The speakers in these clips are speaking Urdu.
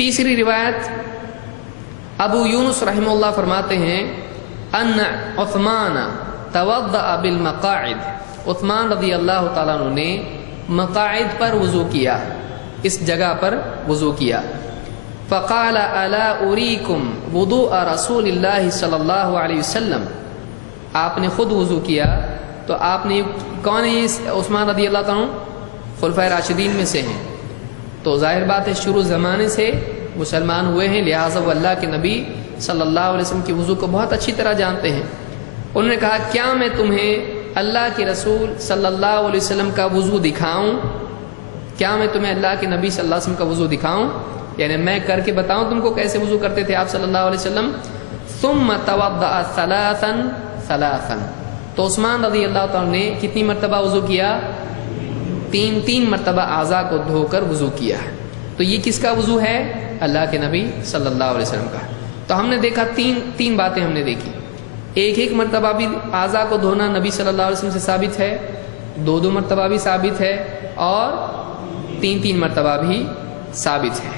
تیسری روایت ابو یونس رحمہ فرماتے ہیں ان عثمان توضأ بالمقاعد، عثمان رضی اللہ تعالیٰ عنہ نے مقاعد پر وضو کیا، اس جگہ پر وضو کیا. فقال الا اریکم وضوء رسول اللہ صلی اللہ علیہ وسلم، آپ نے خود وضو کیا تو آپ نے، کون ہے عثمان رضی اللہ تعالیٰ عنہ؟ خلفائے راشدین میں سے ہیں، تو ظاہر بات ہے شروع زمانے سے مسلمان ہوئے ہیں، لہٰذا وہ اللہ کے نبی صلی اللہ علیہ وسلم کی وضو کو بہت اچھی طرح جانتے ہیں. انہوں نے کہا کیا میں تمہیں اللہ کے رسول صلی اللہ علیہ وسلم کا وضو دکھاؤں؟ کیا میں تمہیں اللہ کے نبی صلی اللہ علیہ وسلم کا وضو دکھاؤں، یعنی میں کر کے بتاؤں تم کو کیسے وضو کرتے تھے آپ صلی اللہ علیہ وسلم؟ ثم توضأ ثلاثا ثلاثا، تو عثمان رضی اللہ تعالیٰ نے کتنی مرتبہ وضو کیا؟ تین مرتبہ اعضاء کو دھو کر وضو کیا. تو یہ کس کا وضو ہے؟ اللہ کے نبی صلی اللہ علیہ وسلم کا. تو ہم نے دیکھا تین باتیں ہم نے دیکھی. ایک مرتبہ بھی اعضاء کو دھونا نبی صلی اللہ علیہ وسلم سے ثابت ہے، دو مرتبہ بھی ثابت ہے، اور تین مرتبہ بھی ثابت ہے.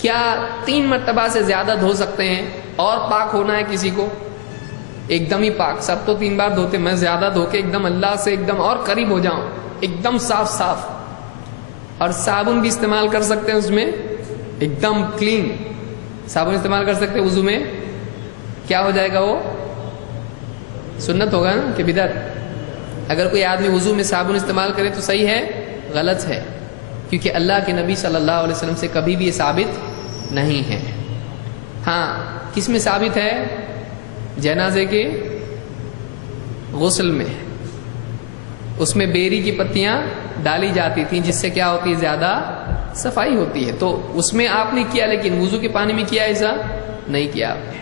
کیا 3 مرتبہ سے زیادہ دھو سکتے ہیں اور پاک ہونا ہے کسی کو؟ ایک دم ہی پاک، سب تو 3 بار دھوتے، میں زیادہ دھو کے ایک دم اللہ سے ایک دم اور قریب ہو جاؤں، ایک دم صاف. اور صابن بھی استعمال کر سکتے ہیں اس میں، ایک دم کلین صابن استعمال کر سکتے ہیں وضو میں. کیا ہو جائے گا؟ وہ سنت ہوگا نا کہ بدعت؟ اگر کوئی آدمی وضو میں صابن استعمال کرے تو صحیح ہے؟ غلط ہے، کیونکہ اللہ کے نبی صلی اللہ علیہ وسلم سے کبھی بھی یہ ثابت نہیں ہے. ہاں کس میں ثابت ہے؟ جنازے کے غسل میں، اس میں بیری کی پتیاں ڈالی جاتی تھیں جس سے کیا ہوتی ہے؟ زیادہ صفائی ہوتی ہے. تو اس میں آپ نے کیا، لیکن وضو کے پانی میں کیا ایسا نہیں کیا آپ نے.